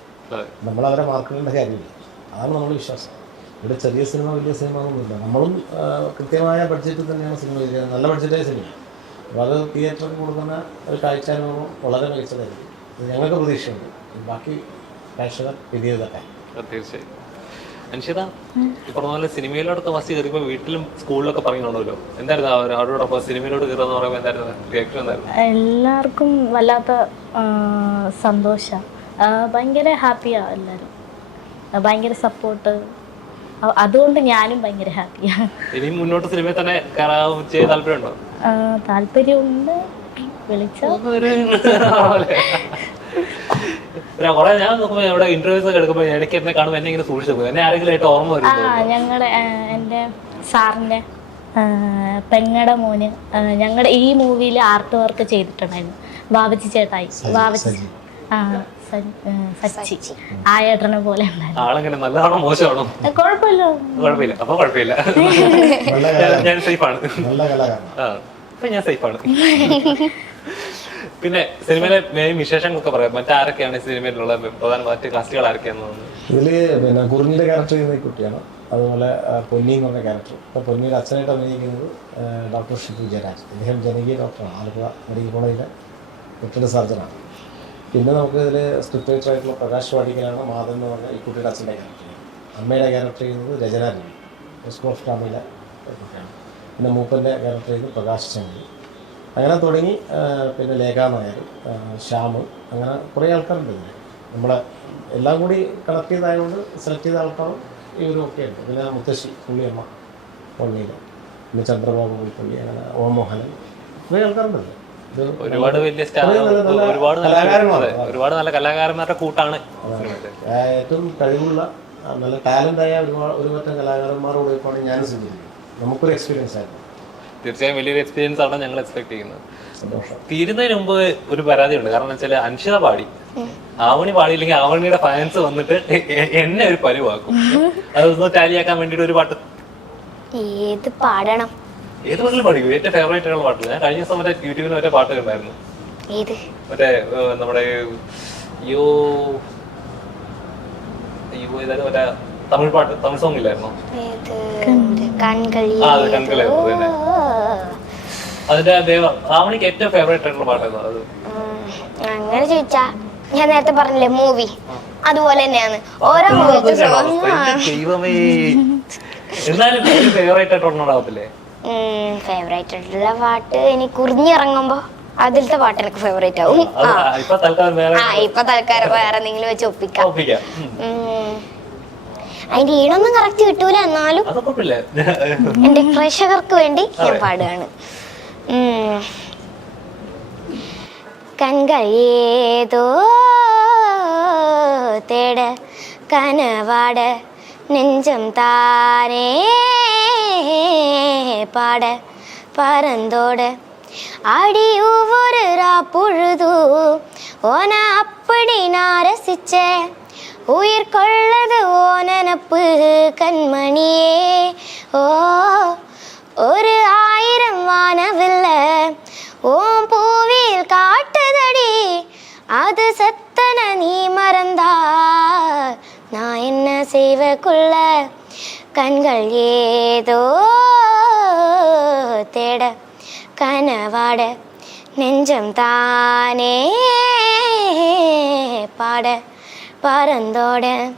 നമ്മൾ അവരെ മാർക്കിടേണ്ട കാര്യമില്ല. അതാണ് നമ്മൾ വിശ്വാസം. ഇവിടെ ചെറിയ സിനിമ വലിയ സിനിമ ഒന്നുമില്ല. നമ്മളും കൃത്യമായ ബഡ്ജറ്റിൽ തന്നെയാണ് സിനിമ ചെയ്യുന്നത് നല്ല ബഡ്ജറ്റായ സിനിമ അപ്പോൾ അത് തിയേറ്ററിൽ കൊടുക്കുന്ന ഒരു കാഴ്ചാനുഭവം വളരെ മികച്ചതായിരിക്കും. ഇത് ഞങ്ങൾക്ക് പ്രതീക്ഷയുണ്ട്. ബാക്കി പ്രേക്ഷകർ വിധിയതൊക്കെ അത് തീർച്ചയായും. അനുഷിത ഈ പറഞ്ഞ പോലെ സിനിമയിലോടൊക്കെ ഫസ്റ്റ് കയറിയപ്പോൾ വീട്ടിലും സ്കൂളിലൊക്കെ പറയുന്നുണ്ടല്ലോ എന്തായിരുന്നു അവരോടൊപ്പം സിനിമയിലോട്ട് കയറുന്ന പറയുമ്പോൾ എന്തായിരുന്നു? റിയാക്ഷൻ എന്തായിരുന്നു? എല്ലാവർക്കും വല്ലാത്ത സന്തോഷം. ഭയങ്കര ഹാപ്പിയാ എല്ലാവരും ഭയങ്കര സപ്പോർട്ട് അതുകൊണ്ട് ഞാനും ഭയങ്കര ഹാപ്പിയാണ് ഇനി മുന്നോട്ട് സിനിമയിൽ തന്നെ കയറാൻ ചെയ്യാൻ താല്പര്യമുണ്ടോ? താല്പര്യമുണ്ട്. വിളിച്ച? കുറെ ഞാൻ നോക്കുമ്പോൾ ഇവിടെ ഇന്റർവ്യൂസ് ഒക്കെ എടുക്കുമ്പോൾ ഇടയ്ക്ക് എന്നെ കാണുമ്പോൾ എന്നെ ഇങ്ങനെ സൂക്ഷിച്ചു പോകും എന്നെ ആരെങ്കിലും ആയിട്ട് ഓർമ്മ ആ വരും ഞങ്ങളുടെ എന്റെ സാറിന്റെ പെങ്ങടെ മോന് ഞങ്ങളുടെ ഈ മൂവിയിൽ ആർട്ട് വർക്ക് ചെയ്തിട്ടുണ്ടായിരുന്നു. ബാബച്ചി ചേട്ടായി. ബാബച്ചി ആ സ- ആ, സച്ചി. ആ ഏട്ടനെ പോലെ ഉണ്ടായിരുന്നു. ആളെങ്ങനെ നല്ലതാണോ മോശമാണോ? ആ, കുഴപ്പമില്ല. കുഴപ്പമില്ല. അപ്പൊ കുഴപ്പമില്ല. നല്ല ഞാൻ- ഞാൻ സേഫാണ് നല്ല കലാകാരൻ. ആ. അപ്പൊ ഞാൻ ആണ്. പിന്നെ സിനിമയിലെ മെയിൻ വിശേഷങ്ങളൊക്കെ പറയാം. മറ്റാരൊക്കെയാണ് സിനിമയിലുള്ള പ്രധാന മറ്റ് കാസ്റ്റുകൾ ആരൊക്കെയാണ് ഇതിൽ ഇതിൽ പിന്നെ കുറിഞ്ഞിന്റെ ക്യാരക്ടർ ചെയ്യുന്ന കുട്ടിയാണ്. അതുപോലെ പൊന്നി എന്ന് പറഞ്ഞ ക്യാരക്ടർ ഇപ്പൊ പൊന്നിയുടെ അച്ഛനായിട്ട് അഭിനയിക്കുന്നത് ഡോക്ടർ ഷിബു ജയരാജ് അദ്ദേഹം ജനകീയ ഡോക്ടറാണ് ആലപ്പുഴ മെഡിക്കൽ കോളേജിലെ കുട്ടിയുടെ സർജനാണ് പിന്നെ നമുക്ക് ഇതിൽ സ്ക്രിപ്റ്റ് റൈറ്റർ ആയിട്ടുള്ള പ്രകാശ് വാടിക്കലാണ് മാധവൻ എന്ന് പറഞ്ഞ ഈ കുട്ടിയുടെ അച്ഛന്റെ ക്യാരക്ടർ അമ്മയുടെ ക്യാരക്ടർ ചെയ്യുന്നത് രചന രവി. സ്കൂൾ ഓഫ് ഡ്രാമയിലെ കുട്ടിയാണ്. പിന്നെ മൂപ്പന്റെ ക്യാരക്ടർ ചെയ്യുന്നത് പ്രകാശ് ചന്ദ്രി അങ്ങനെ തുടങ്ങി പിന്നെ ലേഖ നായർ ശ്യാമ് അങ്ങനെ കുറേ ആൾക്കാരുണ്ട് ഇതിൽ നമ്മളെ എല്ലാം കൂടി കളക്ട് ചെയ്തായതുകൊണ്ട് സെലക്ട് ചെയ്ത ആൾക്കാരും ഇവരും ഒക്കെ ഉണ്ട്. പിന്നെ മുത്തശ്ശി പുള്ളിയമ്മ പൊള്ളിയിൽ പിന്നെ ചന്ദ്രബാബു പുള്ളി അങ്ങനെ ഓം മോഹനൻ കുറേ ആൾക്കാരുണ്ട് ഒരുപാട് വലിയ ഒരുപാട്. ഒരുപാട് നല്ല കലാകാരന്മാരുടെ കൂട്ടാണ് ഏറ്റവും കഴിവുള്ള നല്ല ടാലന്റായ ഒരുപാട് ഒരുപറ്റം കലാകാരന്മാരോട് പോയിട്ടാണ് ഞാൻ ചിന്തിക്കുന്നത് നമുക്കൊരു എക്സ്പീരിയൻസ് ആയിരുന്നു. തീർച്ചയായും വലിയൊരു എക്സ്പീരിയൻസ് ആണ് ഞങ്ങൾ എക്സ്പെക്ട് ചെയ്യുന്നത്. തീരുന്നതിന് മുമ്പ് ഒരു പരാതി ഉണ്ട് കാരണം വെച്ചാൽ അൻഷിത പാടി. ആവണി പാടിയില്ലെങ്കിൽ ആവണിയുടെ ഫാൻസ് വന്നിട്ട് എന്നെ ഒരു പരിവാക്കും. അതൊന്ന് ടാലിയാക്കാൻ വേണ്ടിട്ട് ഒരു പാട്ട്. ഏത് പാടണം? ഏത് പാട്ടിൽ പാടിക്കും ഏറ്റവും ഫേവറേറ്റ് ആയിട്ടുള്ള പാട്ട്. ഞാൻ കഴിഞ്ഞ ദിവസം മറ്റേ യൂട്യൂബിൽ മറ്റേ പാട്ട് ഉണ്ടായിരുന്നു ഏത്? മറ്റേ നമ്മുടെ യോ അയ്യോ ഏതായാലും മറ്റേ തമിഴ് പാട്ട് തമിഴ് സോങ് ഇല്ലായിരുന്നോ. അതിന്റെ ദേവ റാമണിക്ക് ഏറ്റവും ഫേവറേറ്റ് ആയിട്ടുള്ള പാട്ടായിരുന്നു അത്. അങ്ങനെ ചോദിച്ചാ ഞാൻ നേരത്തെ പറഞ്ഞില്ലേ മൂവി അതുപോലെ തന്നെയാണ്. ഓരോ മൂവിക്കും എന്റെ ദൈവമേ. എന്നാലും ഫേവറേറ്റ് ആയിട്ടുള്ള ഉണ്ടാവത്തില്ലേ ഫേവറേറ്റ് ആയിട്ടുള്ള പാട്ട് ഇനി കുറിഞ്ഞിറങ്ങുമ്പോ അതിലത്തെ പാട്ട് എനിക്ക് ഫേവറേറ്റ് ആവും. ആ ഇപ്പൊ തൽക്കാലം വേറെ എന്തെങ്കിലും വെച്ച് ഒപ്പിക്കാം. അതിന്റെ ഈണൊന്നും കറക്റ്റ് കിട്ടൂല എന്നാലും അത് കുഴപ്പമില്ല എന്റെ പ്രേക്ഷകർക്ക് വേണ്ടി ഞാൻ പാടുകയാണ് ഉം. കൺകൾ ഏതോ തേട കനവാട നെഞ്ചം താനേ പാട பறந்தோட அடி ஒவ்வொரு பொழுது ஓன அப்படி நான் ரசிச்சேன் உயிர் கொள்ளது ஓ நனப்பு கண்மணியே. ஓ ஒரு ஆயிரம் வானவில்ல. ஓம் பூவில் காட்டுதடி அது சத்தன நீ மறந்தா. நான் என்ன செய்வக்குள்ள? கண்கள் ஏதோ தேட கனவாட நெஞ்சம் தானே பாட. പറന്തോടെ.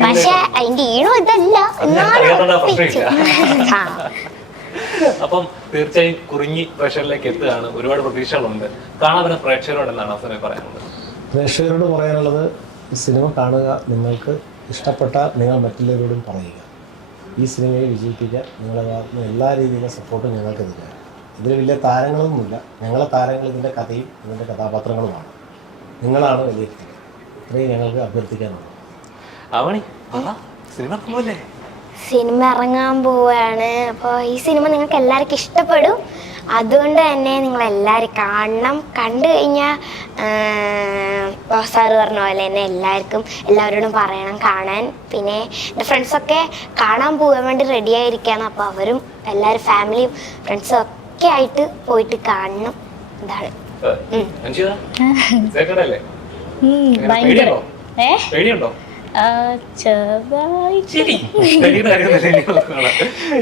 പക്ഷെ അതിന്റെ ഈണോ ഇതല്ല. അപ്പം തീർച്ചയായും കുറിഞ്ഞി പ്രേക്ഷകരിലേക്ക് എത്തുകയാണ്. ഒരുപാട് പ്രതീക്ഷകളുണ്ട്. കാണാൻ പ്രേക്ഷകരോട് എന്താണ് പറയാനുള്ളത്? പ്രേക്ഷകരോട് പറയാനുള്ളത് ഈ സിനിമ കാണുക നിങ്ങൾക്ക് ഇഷ്ടപ്പെട്ട നിങ്ങൾ മറ്റുള്ളവരോടും പറയുക. ഈ സിനിമയെ വിജയിപ്പിക്കാൻ നിങ്ങളെ ഭാഗത്തുനിന്ന് എല്ലാ രീതിയിലും സപ്പോർട്ടും ഞങ്ങൾക്ക് തരിക. ഇതിൽ വലിയ താരങ്ങളൊന്നുമില്ല. ഞങ്ങളെ താരങ്ങൾ ഇതിന്റെ കഥയും ഇതിന്റെ കഥാപാത്രങ്ങളുമാണ്. നിങ്ങളാണ് വിലയിരുത്തുക ഇത്രയും ഞങ്ങൾക്ക് അഭ്യർത്ഥിക്കാനുള്ളത് അവണി സിനിമ സിനിമ ഇറങ്ങാൻ പോവാണ്. അപ്പോൾ ഈ സിനിമ നിങ്ങൾക്ക് എല്ലാവർക്കും ഇഷ്ടപ്പെടും. അതുകൊണ്ട് തന്നെ നിങ്ങൾ എല്ലാവരും കാണണം. കണ്ടു കഴിഞ്ഞാൽ സാറ് പറഞ്ഞ പോലെ തന്നെ എല്ലാവർക്കും എല്ലാവരോടും പറയണം കാണാൻ. പിന്നെ എന്റെ ഫ്രണ്ട്സൊക്കെ കാണാൻ പോകാൻ വേണ്ടി റെഡി ആയിരിക്കുകയാണ് അപ്പോൾ അവരും എല്ലാവരും ഫാമിലിയും ഫ്രണ്ട്സും ഒക്കെ ആയിട്ട് പോയിട്ട് കാണണം. ഇതാണ് ഭയങ്കര? ഏ? ചെറുതായി കാര്യമൊന്നുമില്ല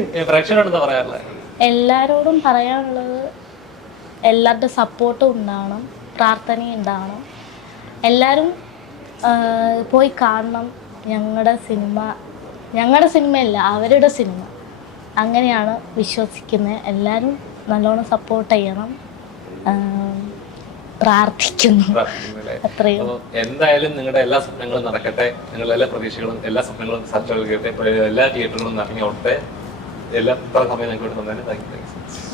ഇനി പ്രേക്ഷകരോട് എന്താ പറയാറുള്ളത് എല്ലാവരോടും പറയാനുള്ളത് എല്ലാവരുടെ സപ്പോർട്ടും ഉണ്ടാവണം പ്രാർത്ഥനയും ഉണ്ടാവണം. എല്ലാവരും പോയി കാണണം. ഞങ്ങളുടെ സിനിമ ഞങ്ങളുടെ സിനിമയല്ല അവരുടെ സിനിമ. അങ്ങനെയാണ് വിശ്വസിക്കുന്നത് എല്ലാവരും നല്ലോണം സപ്പോർട്ട് ചെയ്യണം. പ്രാർത്ഥിക്കുന്നു? അത്രയും. എന്തായാലും നിങ്ങളുടെ എല്ലാ സ്വപ്നങ്ങളും നടക്കട്ടെ. നിങ്ങളുടെ എല്ലാ പ്രതീക്ഷകളും എല്ലാ സ്വപ്നങ്ങളും സാക്ഷാത്കരിക്കട്ടെ എല്ലാ തിയേറ്ററുകളും നിറഞ്ഞോട്ടെ. എല്ലാ ഇത്ര സമയം നിങ്ങൾക്ക് തന്നതിന് താങ്ക് യു സന്തോഷം